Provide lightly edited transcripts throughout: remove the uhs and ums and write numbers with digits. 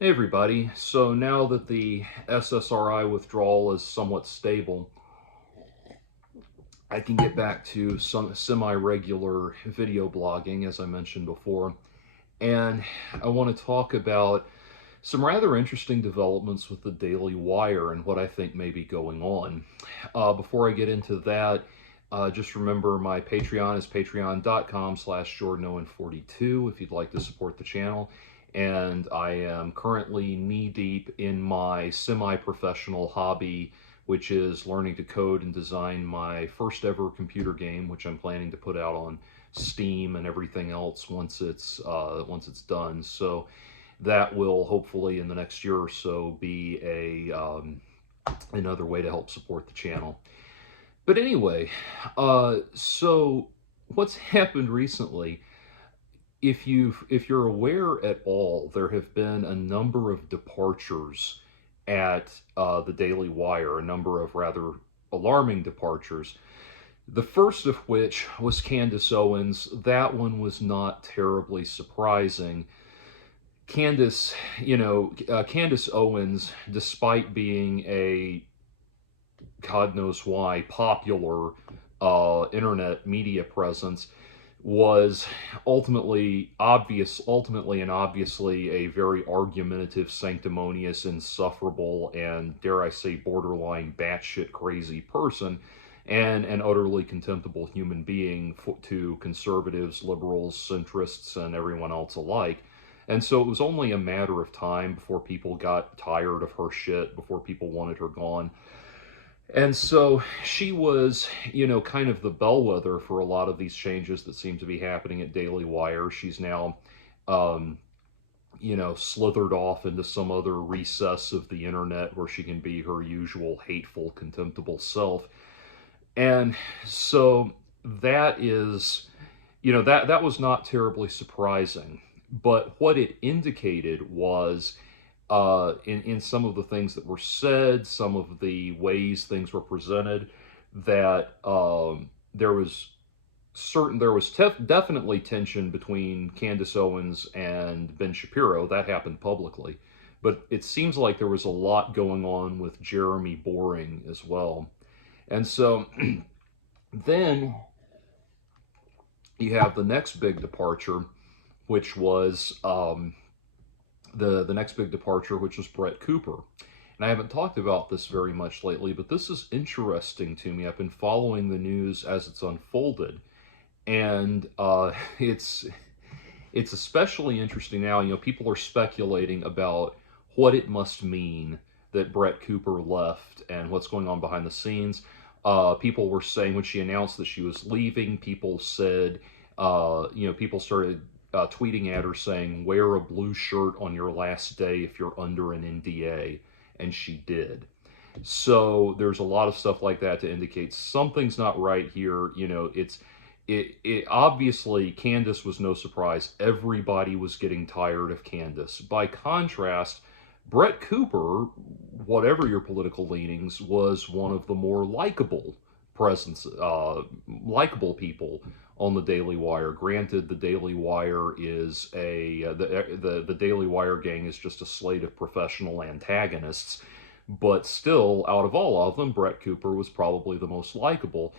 Hey everybody, so now that the SSRI withdrawal is somewhat stable, I can get back to some semi-regular video blogging, as I mentioned before, and I want to talk about some rather interesting developments with the Daily Wire and what I think may be going on. Before I get into that, just remember my Patreon is patreon.com/JordanOwen42 if you'd like to support the channel. And I am currently knee deep in my semi professional hobby, which is learning to code and design my first ever computer game, which I'm planning to put out on Steam and everything else once it's done. So that will hopefully in the next year or so be another way to help support the channel. But anyway, so what's happened recently? If you're aware at all, there have been a number of departures at the Daily Wire, a number of rather alarming departures. The first of which was Candace Owens. That one was not terribly surprising. Candace Owens, despite being a God knows why popular internet media presence, was ultimately and obviously a very argumentative, sanctimonious, insufferable, and dare I say, borderline batshit crazy person, and an utterly contemptible human being to conservatives, liberals, centrists, and everyone else alike. And so it was only a matter of time before people got tired of her shit, before people wanted her gone. And so she was, kind of the bellwether for a lot of these changes that seem to be happening at Daily Wire. She's now, um, slithered off into some other recess of the internet where she can be her usual hateful, contemptible self. And so that is, that was not terribly surprising. But what it indicated was in some of the things that were said, some of the ways things were presented, that there was definitely tension between Candace Owens and Ben Shapiro. That happened publicly, but it seems like there was a lot going on with Jeremy Boring as well. And so then you have the next big departure, which was the next big departure, which was Brett Cooper. And I haven't talked about this very much lately, but this is interesting to me. I've been following the news as it's unfolded, and it's especially interesting now. People are speculating about what it must mean that Brett Cooper left and what's going on behind the scenes. People were saying when she announced that she was leaving, people said, people started tweeting at her saying, "Wear a blue shirt on your last day if you're under an NDA," and she did. So there's a lot of stuff like that to indicate something's not right here. It obviously, Candace was no surprise. Everybody was getting tired of Candace. By contrast, Brett Cooper, whatever your political leanings, was one of the more likable people on the Daily Wire. Granted, the Daily Wire is the Daily Wire gang is just a slate of professional antagonists, but still, out of all of them, Brett Cooper was probably the most likable.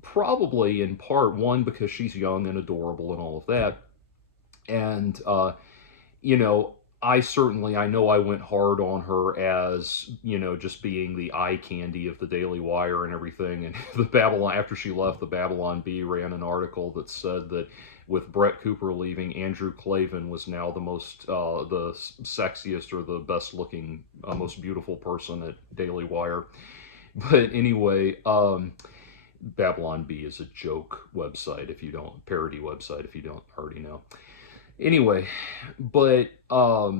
Probably in part one because she's young and adorable and all of that, and you know, I know I went hard on her as, just being the eye candy of the Daily Wire and everything. And the Babylon, after she left, the Babylon Bee ran an article that said that with Brett Cooper leaving, Andrew Klavan was now the sexiest or the best looking, most beautiful person at Daily Wire. But anyway, Babylon Bee is a joke website if you don't, parody website if you don't already know. Anyway, but all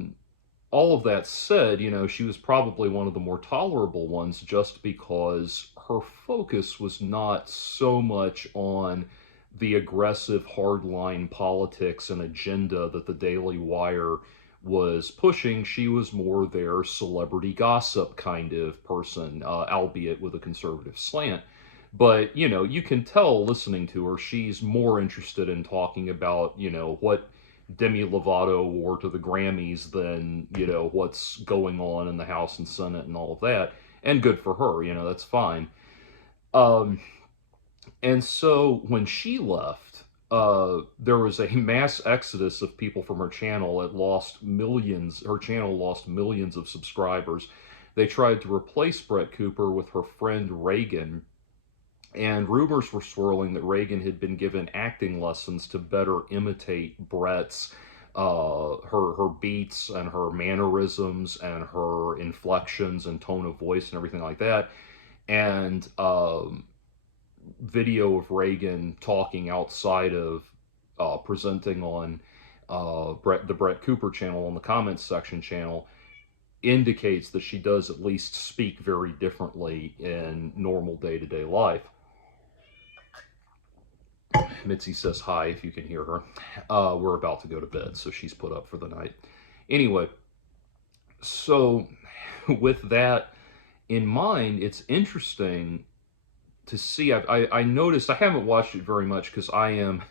of that said, she was probably one of the more tolerable ones just because her focus was not so much on the aggressive hardline politics and agenda that the Daily Wire was pushing. She was more their celebrity gossip kind of person, albeit with a conservative slant. But, you can tell listening to her, she's more interested in talking about, what Demi Lovato award to the Grammys than, what's going on in the House and Senate and all of that. And good for her, that's fine. Um, and so when she left, there was a mass exodus of people from her channel. It lost millions. Her channel lost millions of subscribers. They tried to replace Brett Cooper with her friend Reagan, and rumors were swirling that Reagan had been given acting lessons to better imitate Brett's her beats and her mannerisms and her inflections and tone of voice and everything like that. And video of Reagan talking outside of presenting on the Brett Cooper channel on the comments section channel indicates that she does at least speak very differently in normal day-to-day life. Mitzi says hi if you can hear her. We're about to go to bed, so she's put up for the night. Anyway, so with that in mind, it's interesting to see. I noticed, I haven't watched it very much because I am,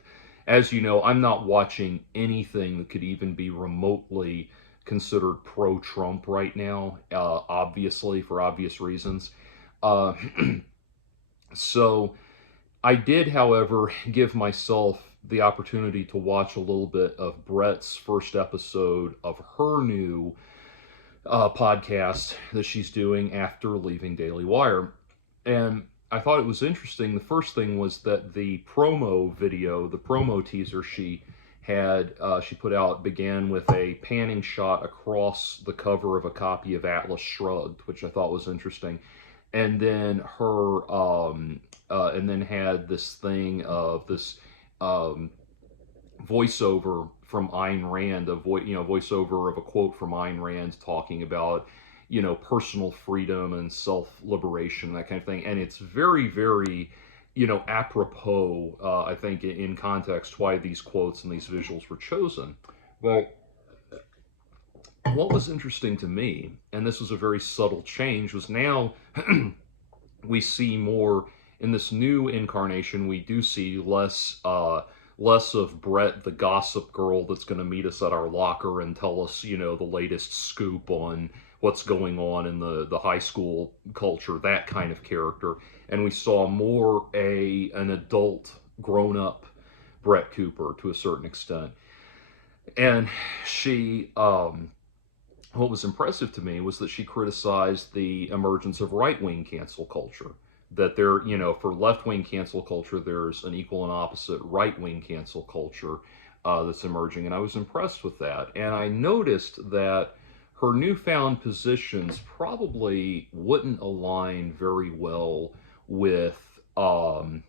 as you know, I'm not watching anything that could even be remotely considered pro-Trump right now, obviously, for obvious reasons. So I did, however, give myself the opportunity to watch a little bit of Brett's first episode of her new podcast that she's doing after leaving Daily Wire. And I thought it was interesting. The first thing was that the promo video, the promo teaser she put out began with a panning shot across the cover of a copy of Atlas Shrugged, which I thought was interesting. And then and then had this thing of this voiceover from Ayn Rand, voiceover of a quote from Ayn Rand talking about, personal freedom and self-liberation, that kind of thing. And it's very, very, apropos, I think, in context, why these quotes and these visuals were chosen. But what was interesting to me, and this was a very subtle change, was now we see more in this new incarnation. We do see less of Brett, the gossip girl that's going to meet us at our locker and tell us, the latest scoop on what's going on in the high school culture, that kind of character. And we saw more an adult, grown-up Brett Cooper to a certain extent. And she, what was impressive to me was that she criticized the emergence of right-wing cancel culture. That there, for left-wing cancel culture, there's an equal and opposite right-wing cancel culture that's emerging. And I was impressed with that. And I noticed that her newfound positions probably wouldn't align very well with would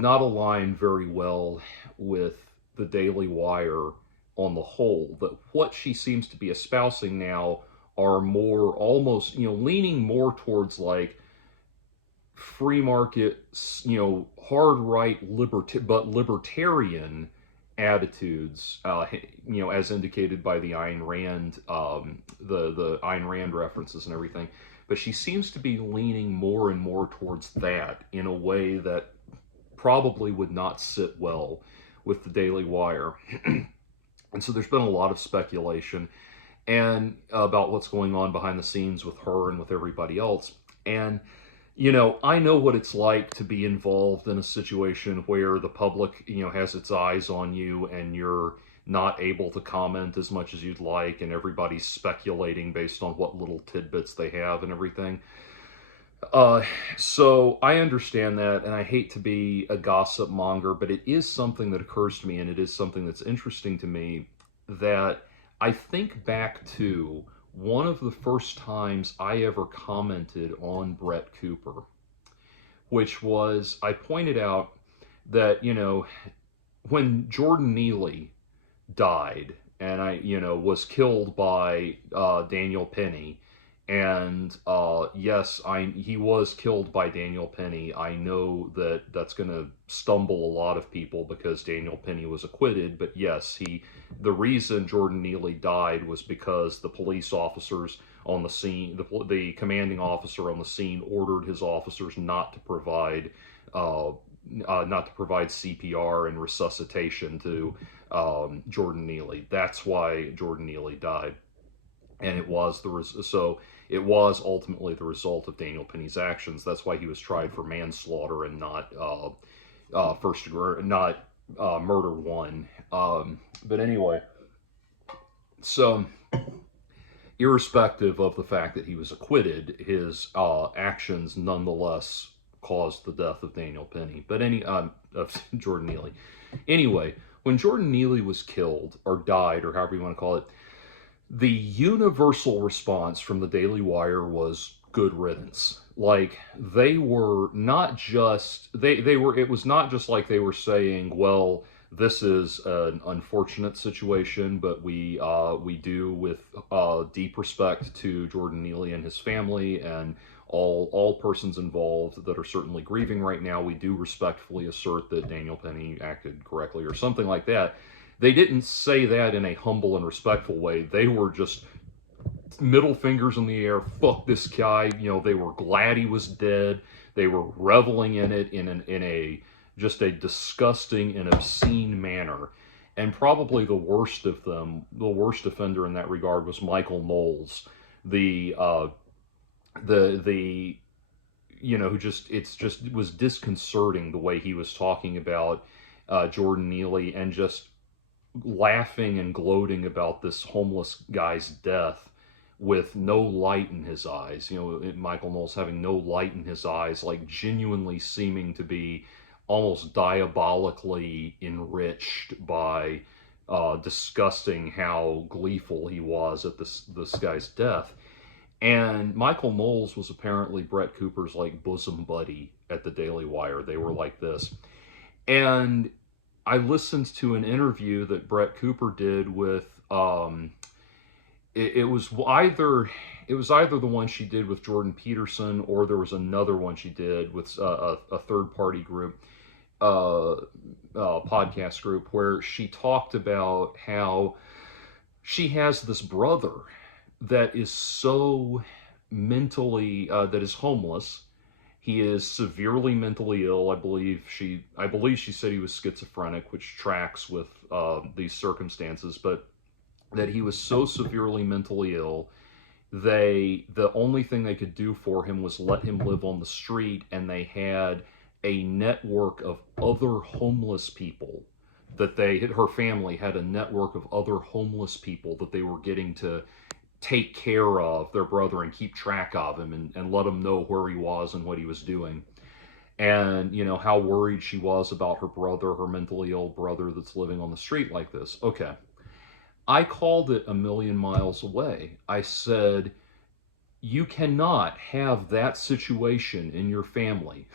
not align very well with the Daily Wire on the whole. That what she seems to be espousing now are more almost, leaning more towards like free market, hard right but libertarian attitudes, as indicated by the Ayn Rand, the Ayn Rand references and everything. But she seems to be leaning more and more towards that in a way that probably would not sit well with the Daily Wire. And so there's been a lot of speculation and about what's going on behind the scenes with her and with everybody else. And I know what it's like to be involved in a situation where the public, has its eyes on you and you're not able to comment as much as you'd like, and everybody's speculating based on what little tidbits they have and everything. So I understand that, and I hate to be a gossip monger, but it is something that occurs to me, and it is something that's interesting to me, that I think back to one of the first times I ever commented on Brett Cooper, which was, I pointed out that, when Jordan Neely died and was killed by Daniel Penny, and yes, he was killed by Daniel Penny. I know that that's going to stumble a lot of people because Daniel Penny was acquitted, but yes, the reason Jordan Neely died was because the police officers on the scene, the commanding officer on the scene ordered his officers not to provide not to provide CPR and resuscitation to Jordan Neely. That's why Jordan Neely died, and it was ultimately the result of Daniel Penny's actions. That's why he was tried for manslaughter and not first degree, not murder one. But anyway, so irrespective of the fact that he was acquitted, his actions nonetheless caused the death of Daniel Penny. But of Jordan Neely. Anyway, when Jordan Neely was killed or died or however you want to call it, the universal response from the Daily Wire was good riddance. Like, they were not just they were it was not just like they were saying, well, this is an unfortunate situation, but we do, with deep respect to Jordan Neely and his family and all persons involved that are certainly grieving right now, we do respectfully assert that Daniel Penny acted correctly, or something like that. They didn't say that in a humble and respectful way. They were just middle fingers in the air. Fuck this guy. You know, they were glad he was dead. They were reveling in it in a just a disgusting and obscene manner. And probably the worst of them, the worst offender in that regard, was Michael Knowles, the who just it was disconcerting the way he was talking about Jordan Neely, and just laughing and gloating about this homeless guy's death with no light in his eyes. You know, Michael Knowles having no light in his eyes, like genuinely seeming to be almost diabolically enriched by discussing how gleeful he was at this guy's death. And Michael Knowles was apparently Brett Cooper's like bosom buddy at the Daily Wire. They were like this. And I listened to an interview that Brett Cooper did with it was either the one she did with Jordan Peterson, or there was another one she did with a third party group, podcast group, where she talked about how she has this brother that is so mentally that is homeless. He is severely mentally ill. I believe she said he was schizophrenic, which tracks with these circumstances. But that he was so severely mentally ill, the only thing they could do for him was let him live on the street, and they had a network of other homeless people that her family had a network of other homeless people that they were getting to take care of their brother and keep track of him, and let him know where he was and what he was doing. And, you know, how worried she was about her brother, her mentally ill brother that's living on the street like this. Okay. I called it a million miles away. I said, you cannot have that situation in your family.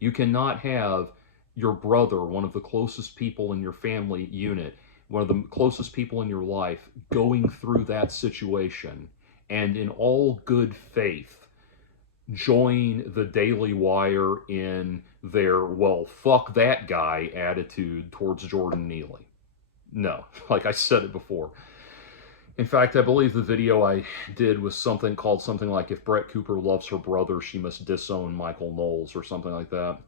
You cannot have your brother, one of the closest people in your family unit, one of the closest people in your life, going through that situation, and in all good faith join the Daily Wire in their, well, fuck that guy attitude towards Jordan Neely. No, like I said it before. In fact, I believe the video I did was something like, if Brett Cooper loves her brother, she must disown Michael Knowles, or something like that.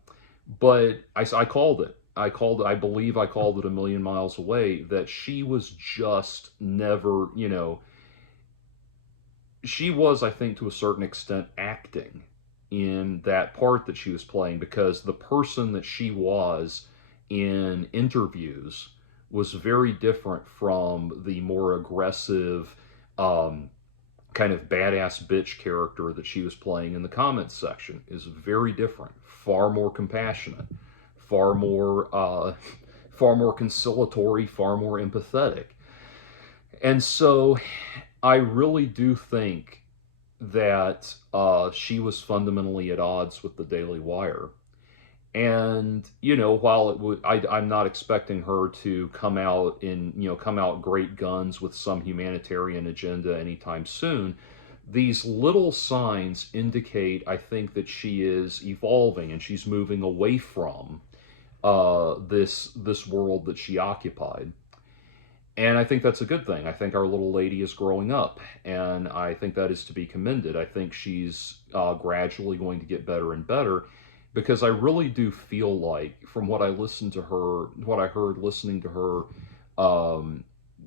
But I called it. I believe I called it a million miles away, that she was just never, you know, she was, I think, to a certain extent, acting in that part that she was playing, because the person that she was in interviews was very different from the more aggressive, kind of badass bitch character that she was playing in the comments section. Is very different, far more compassionate, far more conciliatory, far more empathetic. And so I really do think that she was fundamentally at odds with the Daily Wire. And, you know, while it would, I'm not expecting her to come out great guns with some humanitarian agenda anytime soon. These little signs indicate, I think, that she is evolving and she's moving away from this world that she occupied. And I think that's a good thing. I think our little lady is growing up, and I think that is to be commended. I think she's gradually going to get better and better. because I really do feel like, from what I listened to her, what I heard listening to her,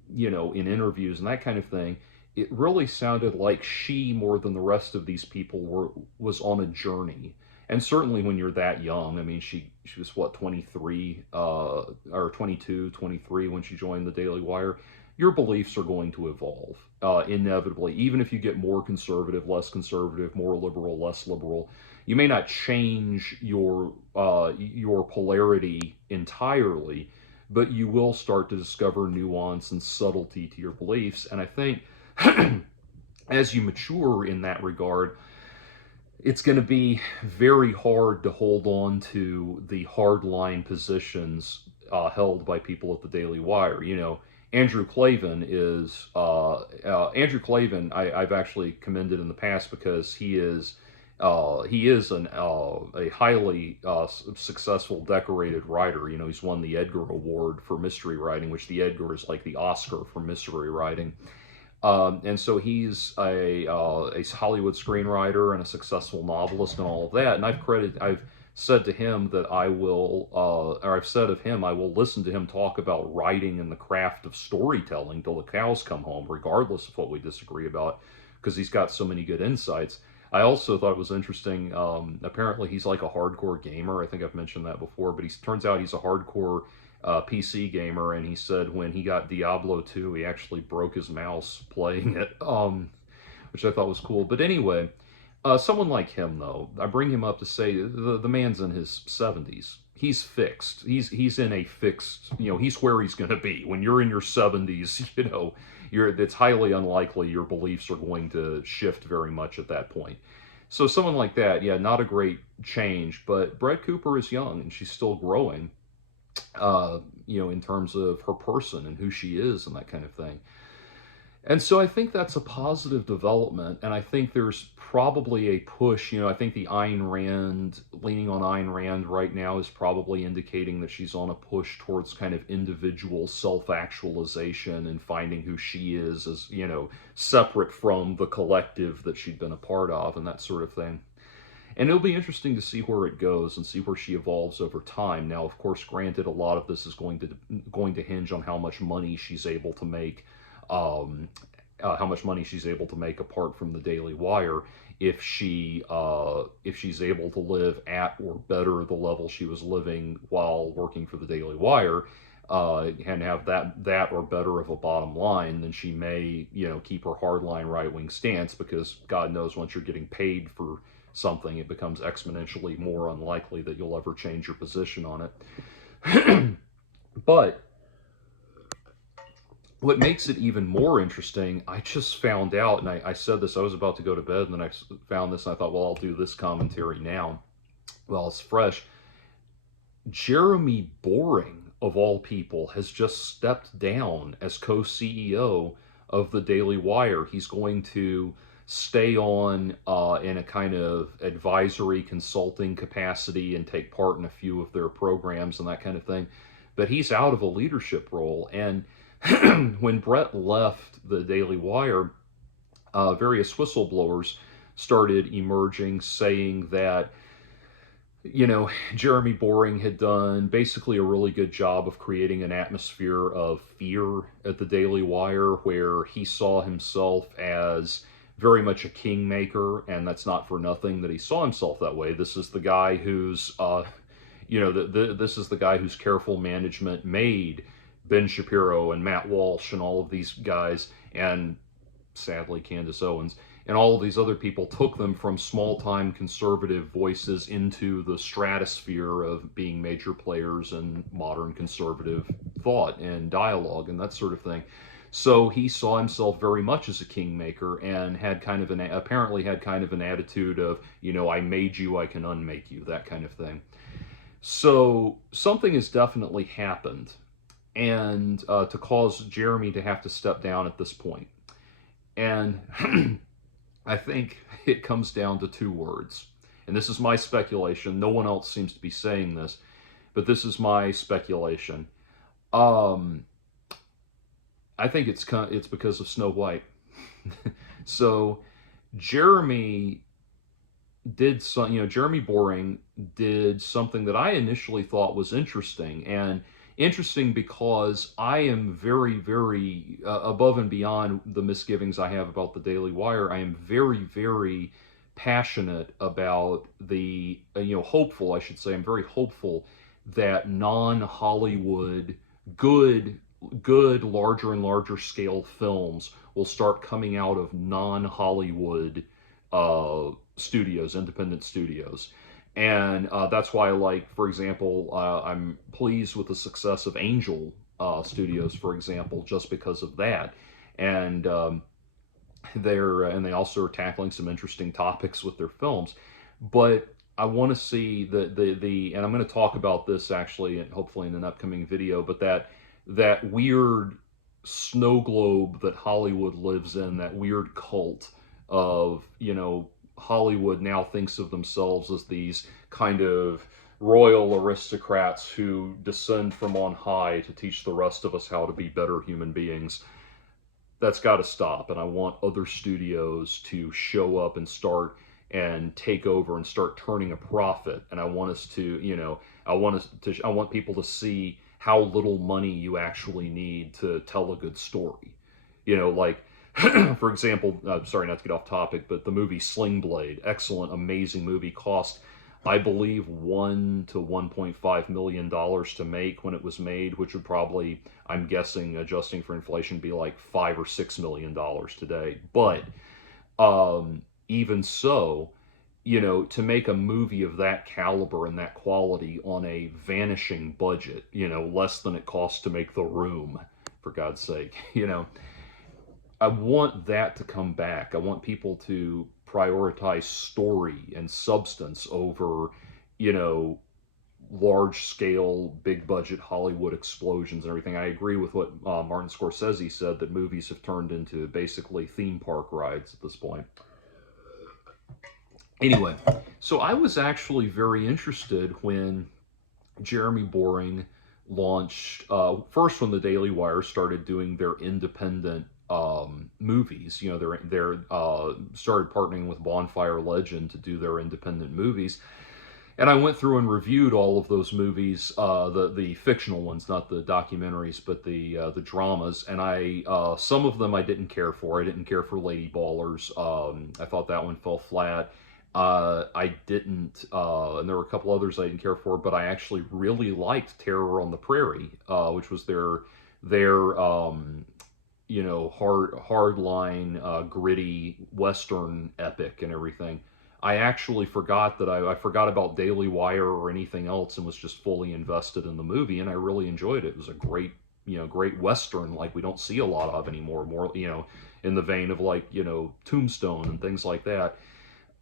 in interviews and that kind of thing, it really sounded like she, more than the rest of these people, was on a journey. And certainly when you're that young, I mean, she was what, 23, or 22, 23 when she joined the Daily Wire. Your beliefs are going to evolve, inevitably. Even if you get more conservative, less conservative, more liberal, less liberal, you may not change your polarity entirely, but you will start to discover nuance and subtlety to your beliefs. And I think as you mature in that regard, it's going to be very hard to hold on to the hardline positions held by people at the Daily Wire. Andrew Klavan is Andrew Klavan. I've actually commended in the past because he is a highly successful, decorated writer. He's won the Edgar Award for mystery writing, which the Edgar is like the Oscar for mystery writing. And so he's a Hollywood screenwriter and a successful novelist and all of that. And I've said to him that I've said of him, I will listen to him talk about writing and the craft of storytelling till the cows come home, regardless of what we disagree about, because he's got so many good insights. I also thought it was interesting. Apparently, he's like a hardcore gamer. I think I've mentioned that before, but he turns out he's a hardcore PC gamer, and he said when he got Diablo 2, he actually broke his mouse playing it, which I thought was cool. But anyway, someone like him, though, I bring him up to say the man's in his 70s. He's fixed. He's in a fixed, he's where he's going to be. When you're in your 70s, it's highly unlikely your beliefs are going to shift very much at that point. So someone like that, yeah, not a great change. But Brett Cooper is young, and she's still growing, in terms of her person and who she is and that kind of thing. And so I think that's a positive development, and I think there's probably a push. I think leaning on Ayn Rand right now is probably indicating that she's on a push towards kind of individual self-actualization and finding who she is as, separate from the collective that she'd been a part of and that sort of thing. And it'll be interesting to see where it goes and see where she evolves over time. Now, of course, granted, a lot of this is going to hinge on how much money she's able to make, apart from the Daily Wire. If she's able to live at or better the level she was living while working for the Daily Wire, and have that or better of a bottom line, then she may keep her hardline right wing stance, because God knows, once you're getting paid for something, it becomes exponentially more unlikely that you'll ever change your position on it. But what makes it even more interesting, I just found out, and I said this, I was about to go to bed, and then I found this, and I thought, well, I'll do this commentary now while it's fresh. Jeremy Boring, of all people, has just stepped down as co-CEO of the Daily Wire. He's going to stay on in a kind of advisory consulting capacity and take part in a few of their programs and that kind of thing. But he's out of a leadership role. And when Brett left the Daily Wire, various whistleblowers started emerging saying that, Jeremy Boring had done basically a really good job of creating an atmosphere of fear at the Daily Wire, where he saw himself as very much a kingmaker, and that's not for nothing that he saw himself that way. This is the guy who's, this is the guy whose careful management made Ben Shapiro and Matt Walsh and all of these guys, and sadly Candace Owens, and all of these other people, took them from small-time conservative voices into the stratosphere of being major players in modern conservative thought and dialogue and that sort of thing. So he saw himself very much as a kingmaker, and apparently had kind of an attitude of, I made you, I can unmake you, that kind of thing. So something has definitely happened, and to cause Jeremy to have to step down at this point. And I think it comes down to two words. And this is my speculation. No one else seems to be saying this, but this is my speculation. I think it's because of Snow White. So Jeremy did some, Jeremy Boring did something that I initially thought was interesting, and interesting because I am very, very above and beyond the misgivings I have about the Daily Wire. I am very, very passionate about hopeful, I should say. I'm very hopeful that non-Hollywood, good, good, larger and larger scale films will start coming out of non-Hollywood studios, independent studios. And that's why, like, for example, I'm pleased with the success of Angel Studios, for example, just because of that. And they also are tackling some interesting topics with their films. But I want to see and I'm going to talk about this actually, and hopefully in an upcoming video. But that weird snow globe that Hollywood lives in, that weird cult of, Hollywood now thinks of themselves as these kind of royal aristocrats who descend from on high to teach the rest of us how to be better human beings. That's got to stop. And I want other studios to show up and start and take over and start turning a profit. And I want us to, I want people to see how little money you actually need to tell a good story. Like, for example, sorry not to get off topic, but the movie Sling Blade, excellent, amazing movie, cost, I believe, $1 to $1.5 million to make when it was made, which would probably, I'm guessing, adjusting for inflation, be like $5 or $6 million today. But even so, to make a movie of that caliber and that quality on a vanishing budget, less than it costs to make The Room, for God's sake, I want that to come back. I want people to prioritize story and substance over, large scale, big budget Hollywood explosions and everything. I agree with what Martin Scorsese said, that movies have turned into basically theme park rides at this point. Anyway, so I was actually very interested when Jeremy Boring launched, first when the Daily Wire started doing their independent movies. They're started partnering with Bonfire Legend to do their independent movies. And I went through and reviewed all of those movies, the fictional ones, not the documentaries, but the dramas. And some of them I didn't care for. I didn't care for Lady Ballers. I thought that one fell flat. I didn't, and there were a couple others I didn't care for, but I actually really liked Terror on the Prairie, which was their hardline, gritty Western epic and everything. I actually forgot that I forgot about Daily Wire or anything else and was just fully invested in the movie, and I really enjoyed it. It was a great, great Western like we don't see a lot of anymore, more, in the vein of like, Tombstone and things like that.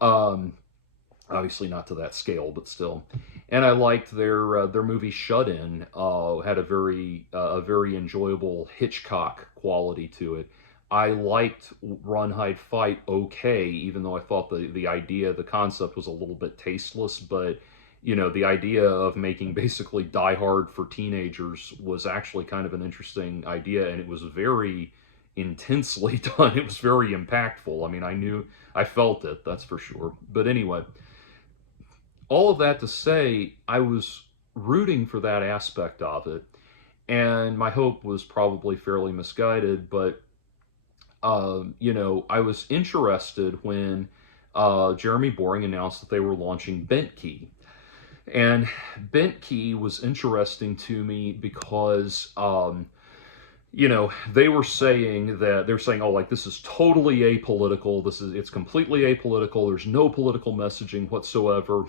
Obviously not to that scale, but still. And I liked their movie Shut In. Had a very enjoyable Hitchcock quality to it. I liked Run, Hide, Fight okay, even though I thought the idea, the concept was a little bit tasteless, but the idea of making basically Die Hard for teenagers was actually kind of an interesting idea, and it was very intensely done. It was very impactful. I mean, I felt it, that's for sure. But anyway, all of that to say, I was rooting for that aspect of it, and my hope was probably fairly misguided, but I was interested when Jeremy Boring announced that they were launching Bent Key. And Bent Key was interesting to me because, they were saying oh, like, this is totally apolitical. It's completely apolitical. There's no political messaging whatsoever.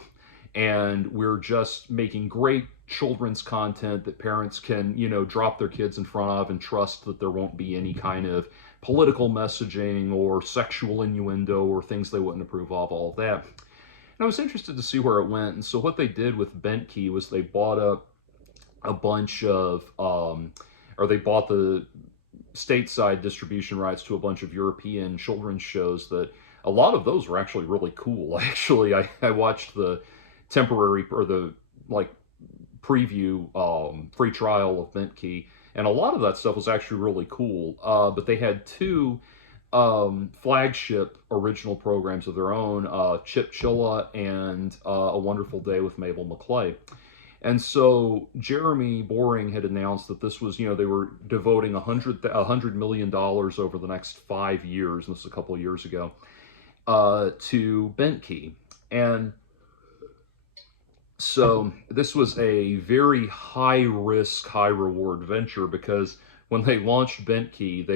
And we're just making great children's content that parents can, drop their kids in front of and trust that there won't be any kind of political messaging or sexual innuendo or things they wouldn't approve of, all of that. And I was interested to see where it went. And so what they did with Bent Key was they bought up a bunch of, or they bought the stateside distribution rights to a bunch of European children's shows that a lot of those were actually really cool. Actually, I watched the temporary, or the, like, preview, free trial of Bent Key, and a lot of that stuff was actually really cool. But they had two flagship original programs of their own, Chip Chilla and A Wonderful Day with Mabel McClay. And so Jeremy Boring had announced that this was, they were devoting $100 million over the next 5 years, and this was a couple of years ago, to Bentkey. And so this was a very high risk, high reward venture, because when they launched Bentkey,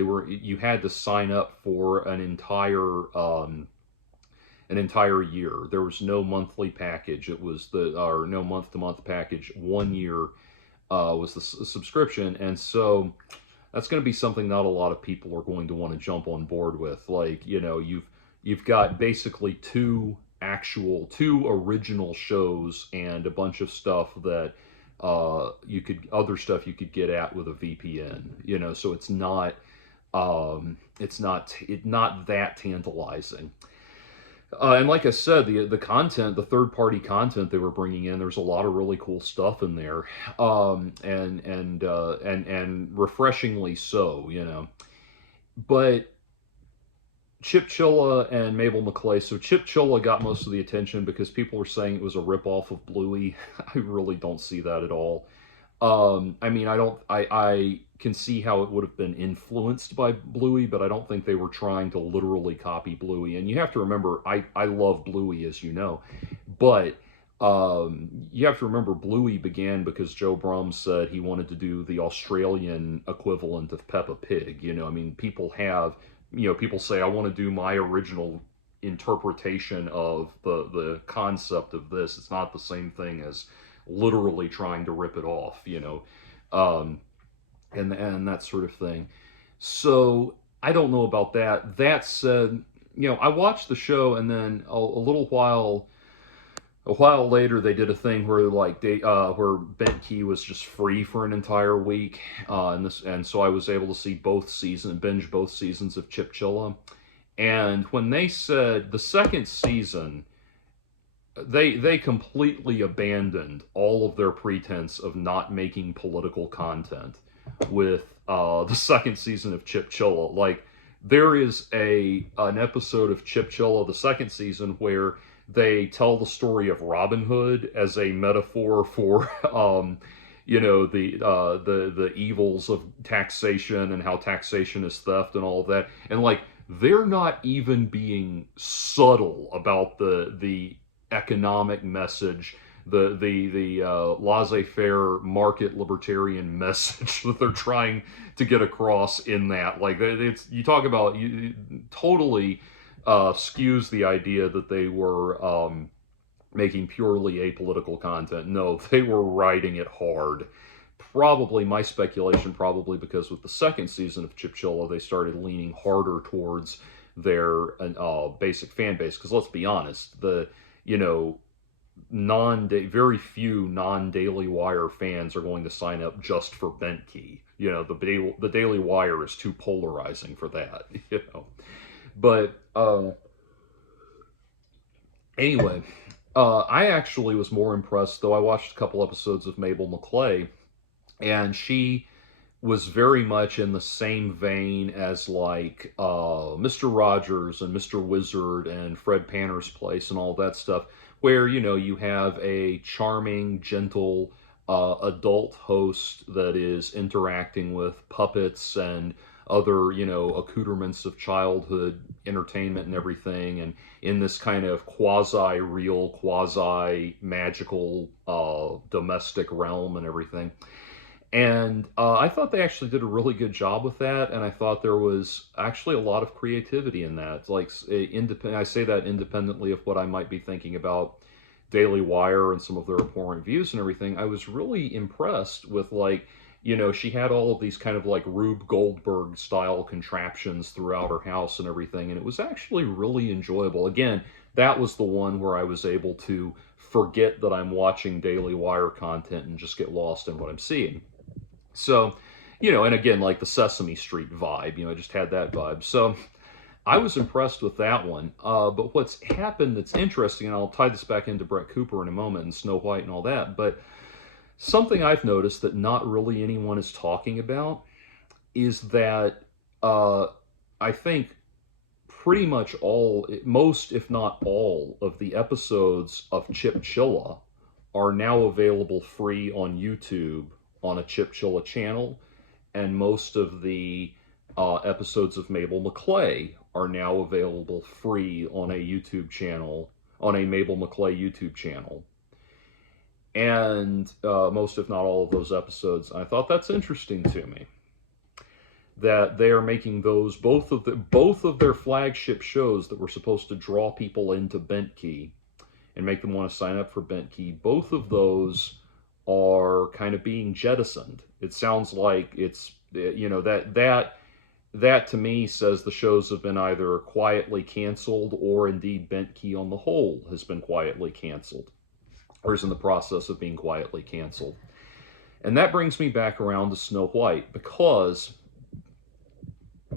you had to sign up for an entire year. There was no monthly package. It was or no month to month package. 1 year was the subscription, and so that's going to be something not a lot of people are going to want to jump on board with. Like, you've got basically two original shows and a bunch of stuff that other stuff you could get at with a VPN. So it's not that tantalizing. And like I said, the content, the third party content they were bringing in, there's a lot of really cool stuff in there, and refreshingly so. But Chip Chilla and Mabel McClay. So Chip Chilla got most of the attention because people were saying it was a ripoff of Bluey. I really don't see that at all. I mean, I can see how it would have been influenced by Bluey, but I don't think they were trying to literally copy Bluey. And you have to remember, I love Bluey, as you know, but you have to remember Bluey began because Joe Brumm said he wanted to do the Australian equivalent of Peppa Pig. I mean, people say, I want to do my original interpretation of the concept of this. It's not the same thing as literally trying to rip it off, and that sort of thing. So I don't know about that. That said, I watched the show, and then a while later they did a thing where where Bentkey was just free for an entire week, and so I was able to see binge both seasons of Chip Chilla. And when they said the second season, they completely abandoned all of their pretense of not making political content with the second season of Chip Chilla. Like, there is an episode of Chip Chilla, the second season, where they tell the story of Robin Hood as a metaphor for the evils of taxation and how taxation is theft and all of that. And like, they're not even being subtle about the economic message, the laissez-faire market libertarian message that they're trying to get across in that. Like, you talk about, totally skews the idea that they were making purely apolitical content. No, they were writing it hard. Probably, my speculation, because with the second season of Chip Chilla, they started leaning harder towards their basic fan base. Because let's be honest, very few non-Daily Wire fans are going to sign up just for Bentkey. The Daily Wire is too polarizing for that. But anyway, I actually was more impressed, though I watched a couple episodes of Mabel McClay, and she was very much in the same vein as like Mr. Rogers and Mr. Wizard and Fred Panner's Place and all that stuff, where you have a charming, gentle adult host that is interacting with puppets and other accoutrements of childhood entertainment and everything, and in this kind of quasi-real, quasi-magical domestic realm and everything. And I thought they actually did a really good job with that, and I thought there was actually a lot of creativity in that. Like, I say that independently of what I might be thinking about Daily Wire and some of their abhorrent views and everything. I was really impressed with, like, she had all of these kind of like Rube Goldberg style contraptions throughout her house and everything, and it was actually really enjoyable. Again, that was the one where I was able to forget that I'm watching Daily Wire content and just get lost in what I'm seeing. So, and again, like the Sesame Street vibe, I just had that vibe. So I was impressed with that one. But what's happened that's interesting, and I'll tie this back into Brett Cooper in a moment and Snow White and all that, but something I've noticed that not really anyone is talking about is that I think pretty much most, if not all, of the episodes of Chipchilla are now available free on YouTube on a Chipchilla channel, and most of the episodes of Mabel McClay are now available free on a YouTube channel, on a Mabel McClay YouTube channel. And most, if not all, of those episodes, I thought that's interesting to me, that they are making those both of their flagship shows that were supposed to draw people into Bentkey and make them want to sign up for Bentkey. Both of those are kind of being jettisoned. It sounds like it's, that to me says the shows have been either quietly canceled, or indeed Bentkey on the whole has been quietly canceled, or is in the process of being quietly canceled. And that brings me back around to Snow White, because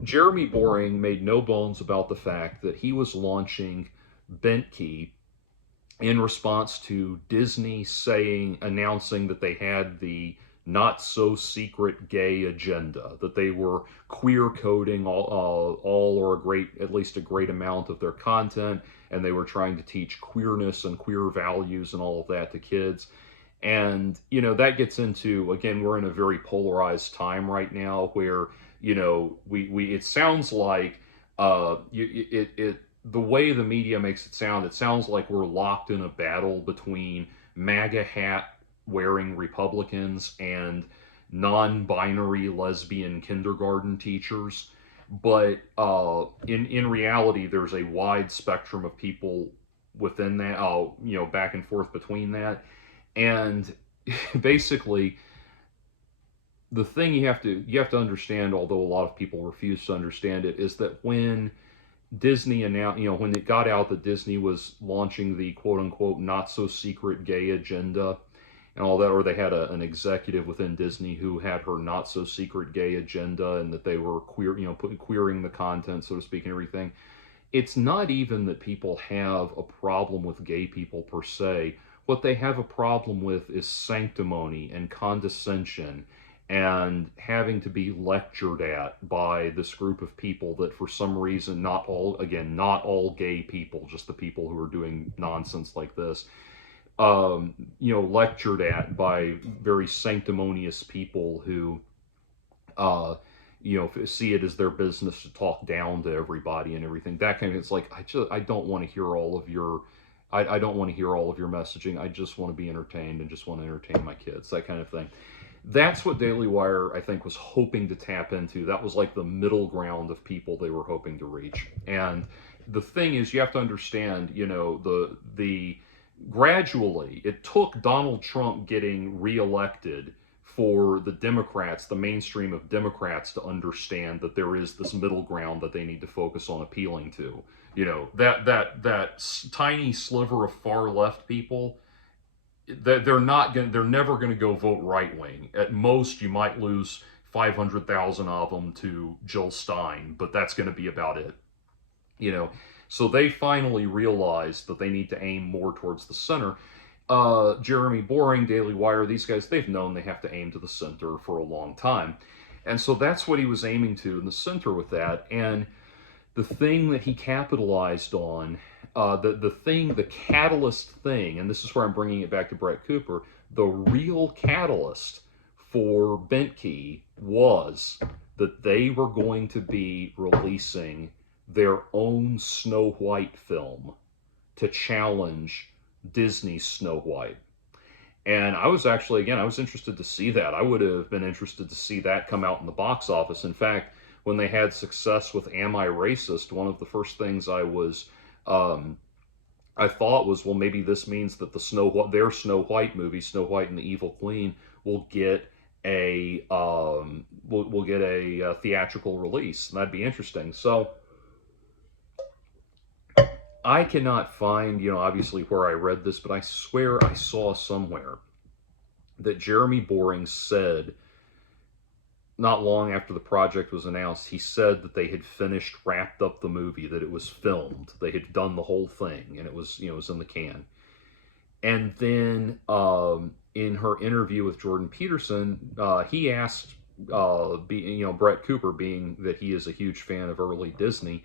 Jeremy Boring made no bones about the fact that he was launching Bentkey in response to Disney announcing that they had the not so secret gay agenda, that they were queer coding all or at least a great amount of their content, and they were trying to teach queerness and queer values and all of that to kids. And that gets into, again, we're in a very polarized time right now where it sounds like the way the media makes it sounds like we're locked in a battle between MAGA hat wearing Republicans and non-binary lesbian kindergarten teachers. But in reality, there's a wide spectrum of people within that, back and forth between that. And basically, the thing you have to understand, although a lot of people refuse to understand it, is that when Disney announced, when it got out that Disney was launching the quote-unquote not-so-secret gay agenda and all that, or they had an executive within Disney who had her not-so-secret gay agenda, and that they were queering the content, so to speak, and everything, it's not even that people have a problem with gay people per se. What they have a problem with is sanctimony and condescension, and having to be lectured at by this group of people that, for some reason, not all gay people, just the people who are doing nonsense like this, lectured at by very sanctimonious people who, see it as their business to talk down to everybody and everything. That kind of, it's like, I don't want to hear all of your, I don't want to hear all of your messaging. I just want to be entertained and just want to entertain my kids, that kind of thing. That's what Daily Wire, I think, was hoping to tap into. That was like the middle ground of people they were hoping to reach. And the thing is, you have to understand, the gradually, it took Donald Trump getting reelected for the Democrats, the mainstream of Democrats, to understand that there is this middle ground that they need to focus on appealing to. That tiny sliver of far left people, they're never going to go vote right wing. At most, you might lose 500,000 of them to Jill Stein, but that's going to be about it. So they finally realized that they need to aim more towards the center. Jeremy Boring, Daily Wire, these guys, they've known they have to aim to the center for a long time. And so that's what he was aiming to in the center with that. And the thing that he capitalized on, the catalyst thing, and this is where I'm bringing it back to Brett Cooper, the real catalyst for Bentkey was that they were going to be releasing their own Snow White film to challenge Disney's Snow White. And I was interested to see that. I would have been interested to see that come out in the box office. In fact, when they had success with Am I Racist, one of the first things I thought was, well, maybe this means that their Snow White movie, Snow White and the Evil Queen, will get a theatrical release, and that'd be interesting. So I cannot find, obviously where I read this, but I swear I saw somewhere that Jeremy Boring said, not long after the project was announced, he said that they had wrapped up the movie, that it was filmed, they had done the whole thing, and it was, it was in the can. And then in her interview with Jordan Peterson, he asked, Brett Cooper, being that he is a huge fan of early Disney,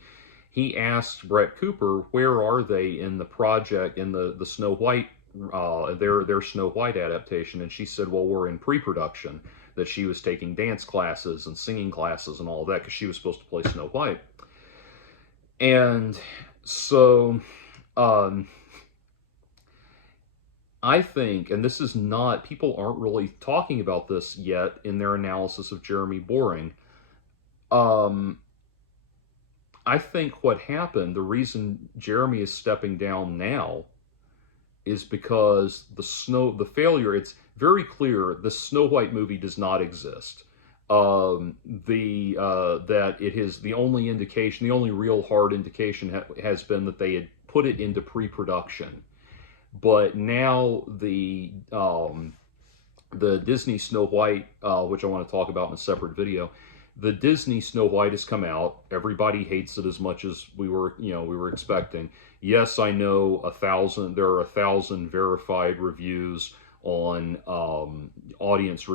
he asked Brett Cooper, where are they in the project, in the Snow White, their Snow White adaptation? And she said, well, we're in pre-production, that she was taking dance classes and singing classes and all of that because she was supposed to play Snow White. And so I think, and this is not, people aren't really talking about this yet in their analysis of Jeremy Boring. I think what happened, the reason Jeremy is stepping down now, is because the failure, it's very clear the Snow White movie does not exist. That it is the only indication, the only real hard indication has been that they had put it into pre-production. But now the Disney Snow White, which I want to talk about in a separate video, the Disney Snow White has come out. Everybody hates it as much as we were expecting. Yes, I know there are 1,000 verified reviews on audience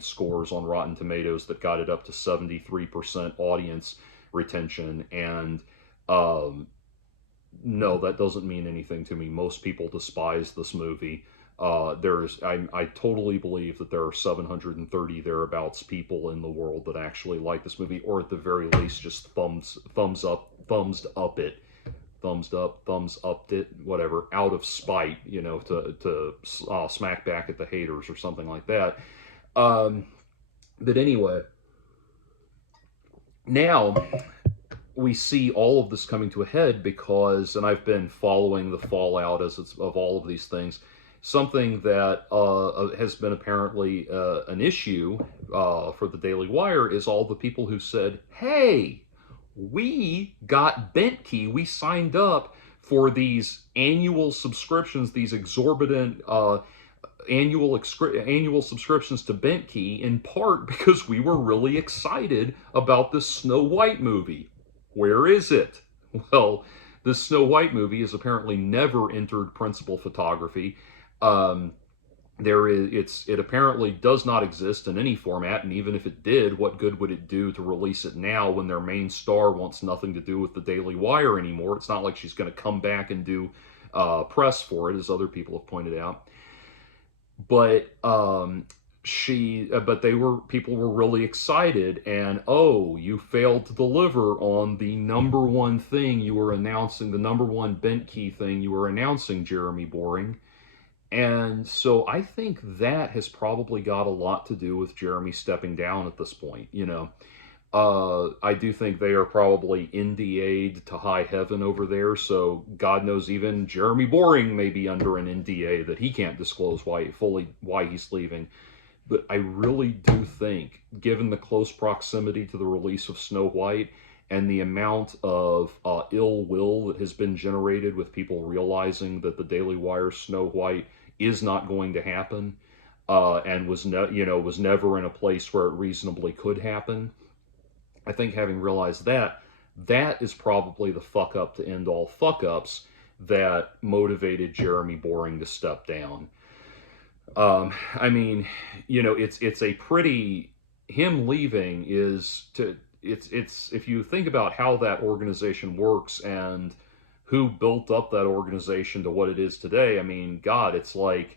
scores on Rotten Tomatoes that got it up to 73% audience retention. And no, that doesn't mean anything to me. Most people despise this movie. I totally believe that there are 730 thereabouts people in the world that actually like this movie, or at the very least just thumbs up it, whatever, out of spite, to smack back at the haters or something like that. But anyway, now we see all of this coming to a head because, and I've been following the fallout of all of these things. Something that has been apparently an issue for the Daily Wire is all the people who said, hey, we got Bentkey, we signed up for these annual subscriptions, these exorbitant annual subscriptions to Bentkey, in part because we were really excited about this Snow White movie. Where is it? Well, this Snow White movie has apparently never entered principal photography. It apparently does not exist in any format, and even if it did, what good would it do to release it now when their main star wants nothing to do with the Daily Wire anymore? It's not like she's going to come back and do press for it, as other people have pointed out. But people were really excited, and you failed to deliver on the number one thing you were announcing, the number one Bentkey thing you were announcing, Jeremy Boring. And so I think that has probably got a lot to do with Jeremy stepping down at this point. I do think they are probably NDA'd to high heaven over there, so God knows even Jeremy Boring may be under an NDA that he can't disclose why he's leaving. But I really do think, given the close proximity to the release of Snow White and the amount of ill will that has been generated with people realizing that the Daily Wire Snow White is not going to happen, and was never in a place where it reasonably could happen. I think having realized that is probably the fuck up to end all fuck ups that motivated Jeremy Boring to step down. I mean, it's a pretty, him leaving it's if you think about how that organization works and who built up that organization to what it is today, I mean, God, it's like,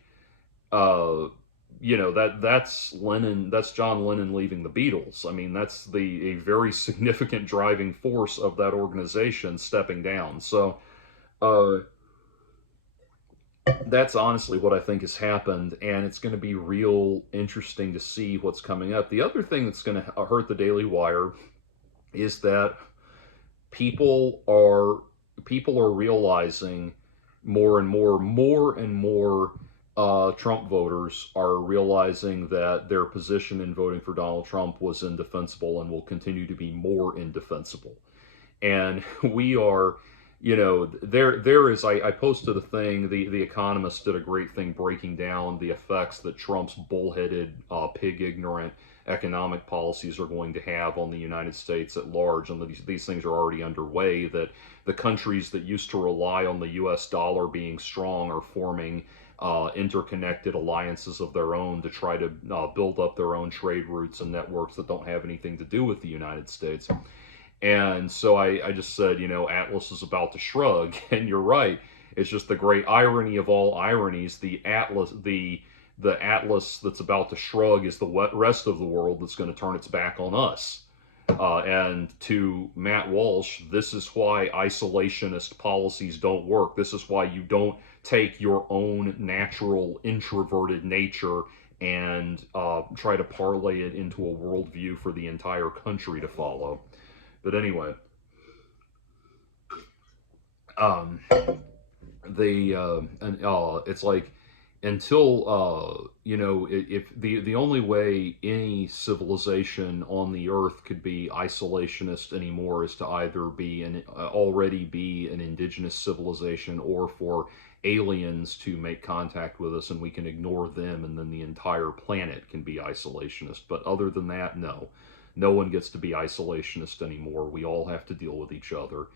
that's John Lennon leaving the Beatles. I mean, that's a very significant driving force of that organization stepping down. So, that's honestly what I think has happened, and it's going to be real interesting to see what's coming up. The other thing that's going to hurt the Daily Wire is that people are realizing more and more Trump voters are realizing that their position in voting for Donald Trump was indefensible and will continue to be more indefensible. And we are, there is, I posted a thing, the Economist did a great thing breaking down the effects that Trump's bullheaded, pig-ignorant economic policies are going to have on the United States at large. And these things are already underway, that the countries that used to rely on the U.S. dollar being strong are forming interconnected alliances of their own to try to build up their own trade routes and networks that don't have anything to do with the United States. And so I just said, Atlas is about to shrug, and you're right. It's just the great irony of all ironies. The Atlas that's about to shrug is the rest of the world that's going to turn its back on us. And to Matt Walsh, this is why isolationist policies don't work. This is why you don't take your own natural introverted nature and try to parlay it into a worldview for the entire country to follow. But anyway, um, it's like until if the only way any civilization on the earth could be isolationist anymore is to either be already be an indigenous civilization, or for aliens to make contact with us and we can ignore them, and then the entire planet can be isolationist. But other than that, no one gets to be isolationist anymore. We all have to deal with each other.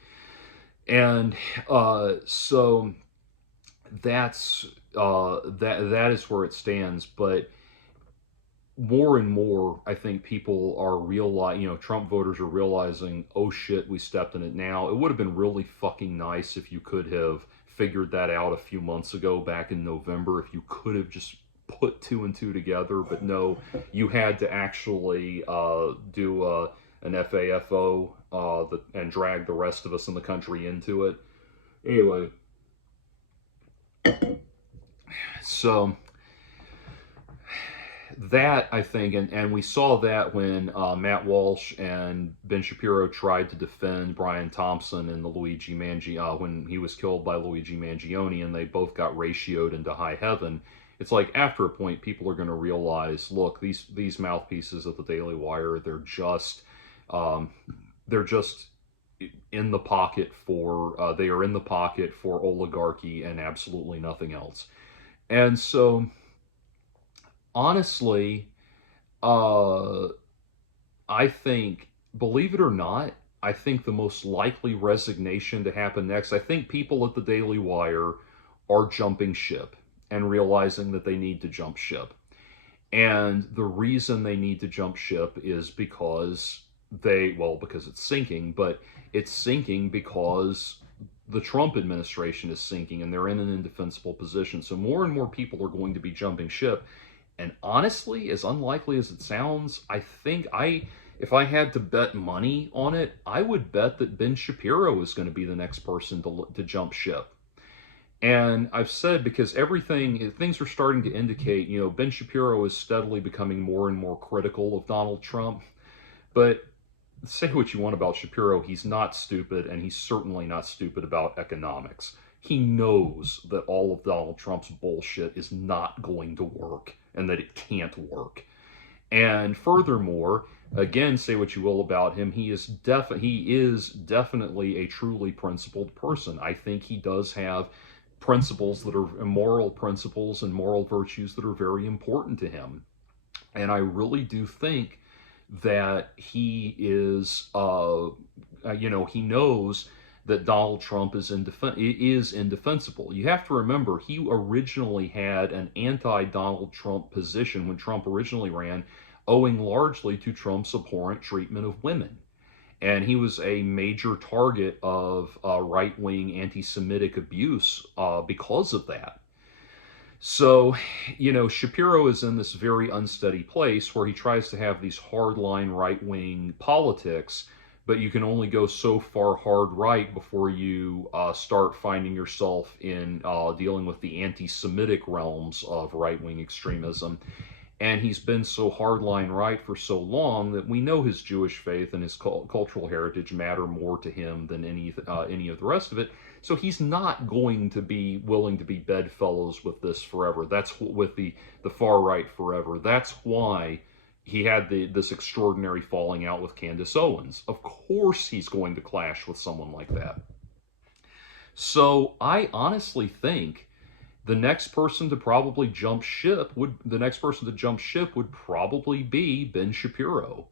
And so that's that is where it stands. But more and more, I think people are realizing, Trump voters are realizing, oh shit, we stepped in it now. It would have been really fucking nice if you could have figured that out a few months ago, back in November, if you could have just put two and two together. But no, you had to actually do an FAFO and drag the rest of us in the country into it. Anyway, so that, I think, and we saw that when Matt Walsh and Ben Shapiro tried to defend Brian Thompson and the Luigi Mangione when he was killed by Luigi Mangione, and they both got ratioed into high heaven. It's like, after a point, people are going to realize, look, these mouthpieces of the Daily Wire, they're just in the pocket for they are in the pocket for oligarchy and absolutely nothing else. And so, honestly, uh, I think, believe it or not, I think the most likely resignation to happen next, I think people at the Daily Wire are jumping ship and realizing that they need to jump ship. And the reason they need to jump ship is because because it's sinking, but it's sinking because the Trump administration is sinking and they're in an indefensible position. So more and more people are going to be jumping ship. And honestly, as unlikely as it sounds, I think if I had to bet money on it, I would bet that Ben Shapiro is going to be the next person to jump ship. And I've said, because things are starting to indicate, Ben Shapiro is steadily becoming more and more critical of Donald Trump. But say what you want about Shapiro, he's not stupid, and he's certainly not stupid about economics. He knows that all of Donald Trump's bullshit is not going to work, and that it can't work. And furthermore, again, say what you will about him, he is definitely a truly principled person. I think he does have principles that are moral principles and moral virtues that are very important to him. And I really do think that he is, he knows that Donald Trump is indefensible. You have to remember, he originally had an anti-Donald Trump position when Trump originally ran, owing largely to Trump's abhorrent treatment of women. And he was a major target of right-wing anti-Semitic abuse because of that. So, Shapiro is in this very unsteady place where he tries to have these hardline right-wing politics, but you can only go so far hard right before you start finding yourself in dealing with the anti-Semitic realms of right-wing extremism. And he's been so hardline right for so long that we know his Jewish faith and his cultural heritage matter more to him than any of the rest of it. So he's not going to be willing to be bedfellows with this forever. That's with the far right forever. That's why he had this extraordinary falling out with Candace Owens. Of course he's going to clash with someone like that. So I honestly think the next person to jump ship would probably be Ben Shapiro.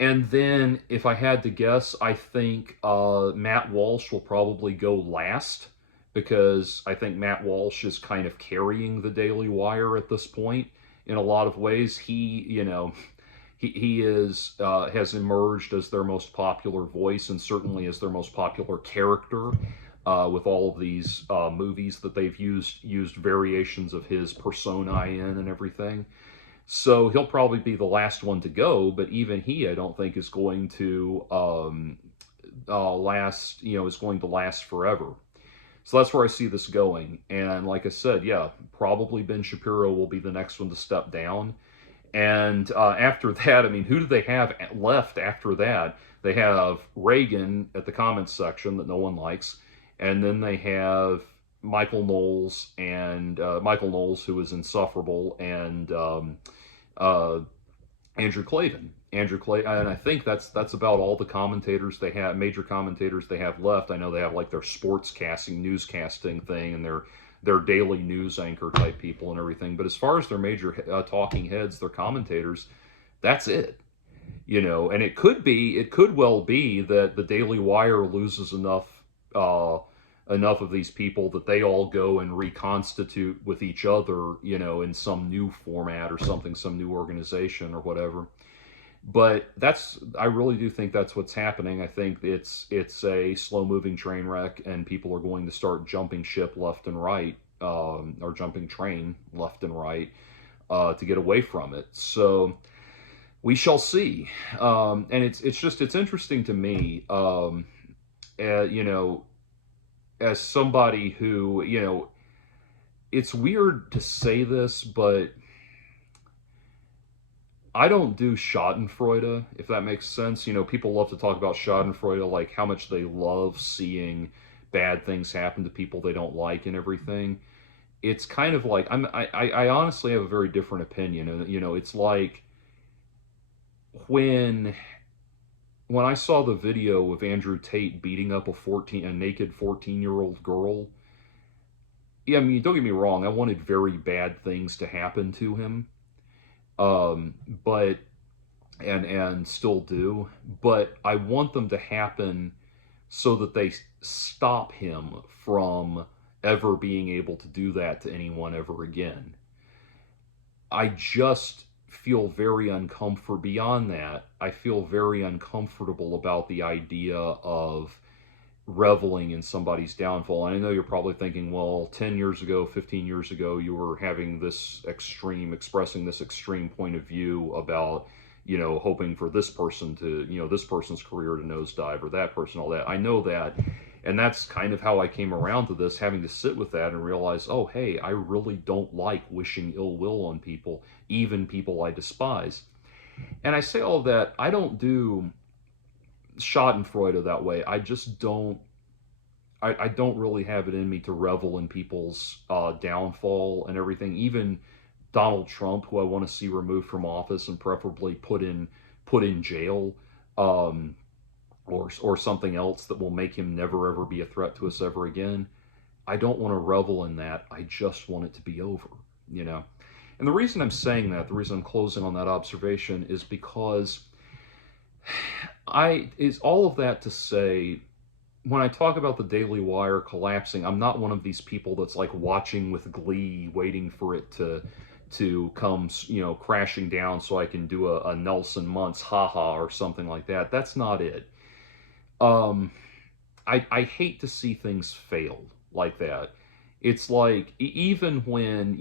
And then, if I had to guess, I think Matt Walsh will probably go last, because I think Matt Walsh is kind of carrying the Daily Wire at this point in a lot of ways. he is has emerged as their most popular voice, and certainly as their most popular character, with all of these movies that they've used variations of his persona in and everything. So he'll probably be the last one to go, but even he, I don't think, is going to last. Is going to last forever. So that's where I see this going. And like I said, yeah, probably Ben Shapiro will be the next one to step down. And after that, I mean, who do they have left after that? They have Reagan at the comments section that no one likes. And then they have Michael Knowles, and Michael Knowles, who is insufferable, and uh, Andrew Klavan. Andrew Clay, and I think that's about all the commentators they have, major commentators they have left. I know they have like their sports casting, newscasting thing, and their daily news anchor type people and everything. But as far as their major talking heads, their commentators, that's it. And it could well be that the Daily Wire loses enough of these people that they all go and reconstitute with each other, in some new format or something, some new organization or whatever. But I really do think that's what's happening. I think it's a slow moving train wreck, and people are going to start jumping ship left and right, or jumping train left and right, to get away from it. So we shall see. And it's interesting to me, as somebody who, it's weird to say this, but I don't do Schadenfreude, if that makes sense. People love to talk about Schadenfreude, like how much they love seeing bad things happen to people they don't like and everything. It's kind of like I honestly have a very different opinion, and it's like when I saw the video of Andrew Tate beating up a naked 14-year-old girl. Yeah, I mean, don't get me wrong, I wanted very bad things to happen to him. But and still do, but I want them to happen so that they stop him from ever being able to do that to anyone ever again. I just feel very uncomfortable. Beyond that, I feel very uncomfortable about the idea of reveling in somebody's downfall. And I know you're probably thinking, well, 10 years ago, 15 years ago, you were having expressing this extreme point of view about, hoping for this person to, this person's career to nosedive, or that person, all that. I know that. And that's kind of how I came around to this, having to sit with that and realize, oh, hey, I really don't like wishing ill will on people, even people I despise. And I say all of that, I don't do Schadenfreude that way. I just don't. I don't really have it in me to revel in people's downfall and everything. Even Donald Trump, who I want to see removed from office and preferably put in jail, or something else that will make him never ever be a threat to us ever again. I don't want to revel in that. I just want it to be over. And the reason I'm saying that, the reason I'm closing on that observation, is because is all of that to say, when I talk about the Daily Wire collapsing, I'm not one of these people that's like watching with glee, waiting for it to come, crashing down so I can do a Nelson Muntz haha or something like that. That's not it. I hate to see things fail like that. It's like, even when,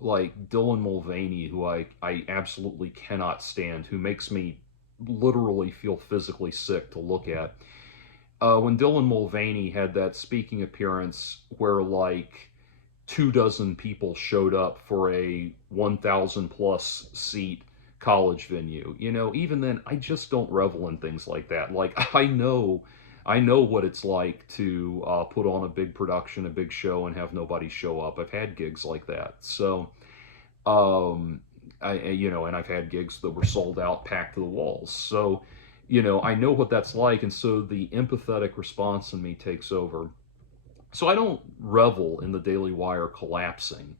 like Dylan Mulvaney, who I absolutely cannot stand, who makes me literally feel physically sick to look at. When Dylan Mulvaney had that speaking appearance where like 24 people showed up for a 1,000 plus seat college venue, even then, I just don't revel in things like that. Like, I know what it's like to put on a big production, a big show, and have nobody show up. I've had gigs like that. So, and I've had gigs that were sold out, packed to the walls. So, I know what that's like, and so the empathetic response in me takes over. So I don't revel in the Daily Wire collapsing.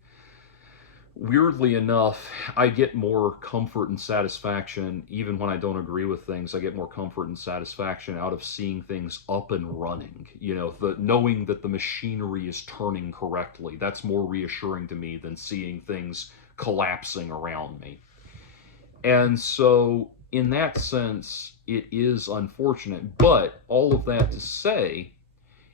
Weirdly enough, I get more comfort and satisfaction, even when I don't agree with things. I get more comfort and satisfaction out of seeing things up and running. Knowing that the machinery is turning correctly. That's more reassuring to me than seeing things collapsing around me. And so, in that sense, it is unfortunate. But all of that to say,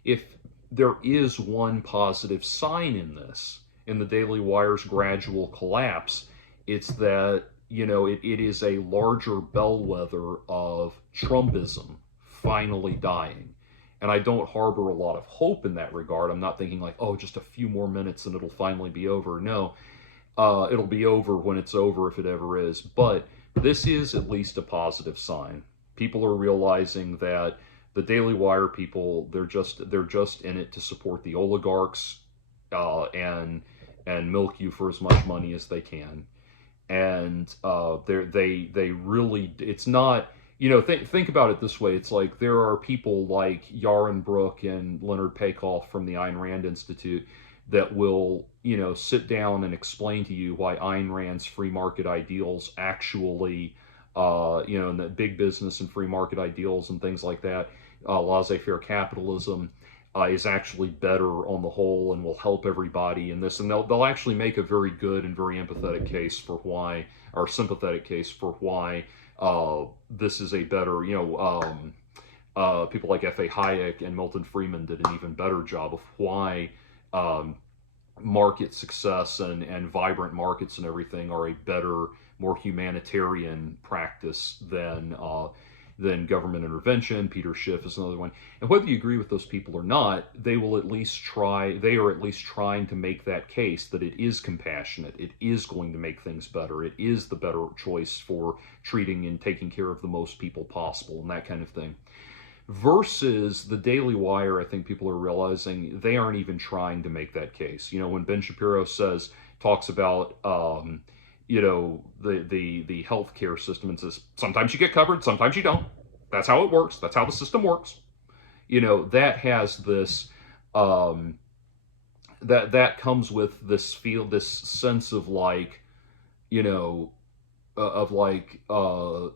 if there is one positive sign in this, in the Daily Wire's gradual collapse, it's that, it is a larger bellwether of Trumpism finally dying. And I don't harbor a lot of hope in that regard. I'm not thinking like, oh, just a few more minutes and it'll finally be over. No, it'll be over when it's over, if it ever is. But this is at least a positive sign. People are realizing that the Daily Wire people, they're just in it to support the oligarchs, and milk you for as much money as they can. And they really, it's not, think about it this way. It's like there are people like Yaron Brook and Leonard Peikoff from the Ayn Rand Institute that will, sit down and explain to you why Ayn Rand's free market ideals actually, and the big business and free market ideals and things like that, laissez-faire capitalism, is actually better on the whole and will help everybody in this. And they'll actually make a very good and very empathetic case for why, or sympathetic case for why, this is a better, people like F.A. Hayek and Milton Friedman did an even better job of why, market success and vibrant markets and everything are a better, more humanitarian practice than government intervention. Peter Schiff is another one. And whether you agree with those people or not, they will at least try, they are at least trying to make that case that it is compassionate, it is going to make things better, it is the better choice for treating and taking care of the most people possible, and that kind of thing. Versus the Daily Wire, I think people are realizing they aren't even trying to make that case. When Ben Shapiro talks about, the healthcare system and says sometimes you get covered, sometimes you don't. That's how it works. That's how the system works. That has this, that comes with this sense of like, you know,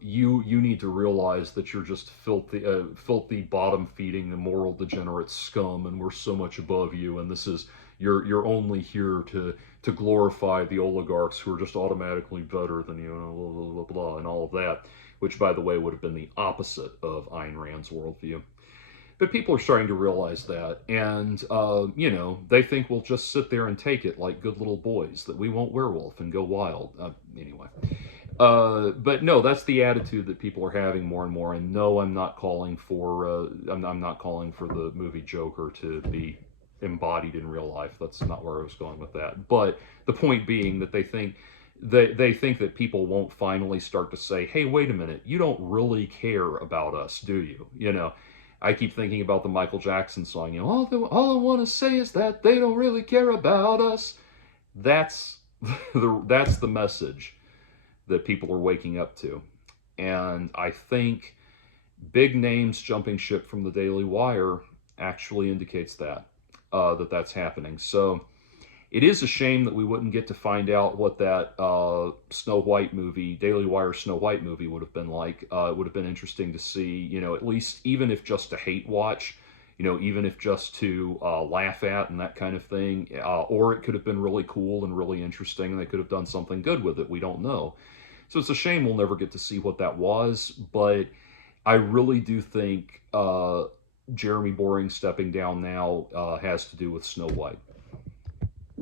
you need to realize that you're just filthy bottom feeding immoral degenerate scum, and we're so much above you, and this is you're only here to glorify the oligarchs who are just automatically better than you, and blah, blah, blah, blah, and all of that, which by the way would have been the opposite of Ayn Rand's worldview. But people are starting to realize that, and they think we'll just sit there and take it like good little boys, that we won't werewolf and go wild. Anyway. But no, that's the attitude that people are having more and more. And no, I'm not calling for I'm not calling for the movie Joker to be embodied in real life. That's not where I was going with that. But the point being that they think that people won't finally start to say, "Hey, wait a minute, you don't really care about us, do you?" I keep thinking about the Michael Jackson song. All I want to say is that they don't really care about us. That's that's the message that people are waking up to. And I think big names jumping ship from the Daily Wire actually indicates that that's happening. So it is a shame that we wouldn't get to find out what that Snow White movie, Daily Wire Snow White movie, would have been like. It would have been interesting to see, at least even if just to hate watch, even if just to laugh at and that kind of thing. Or it could have been really cool and really interesting, and they could have done something good with it. We don't know. So it's a shame we'll never get to see what that was, but I really do think Jeremy Boring stepping down now has to do with Snow White.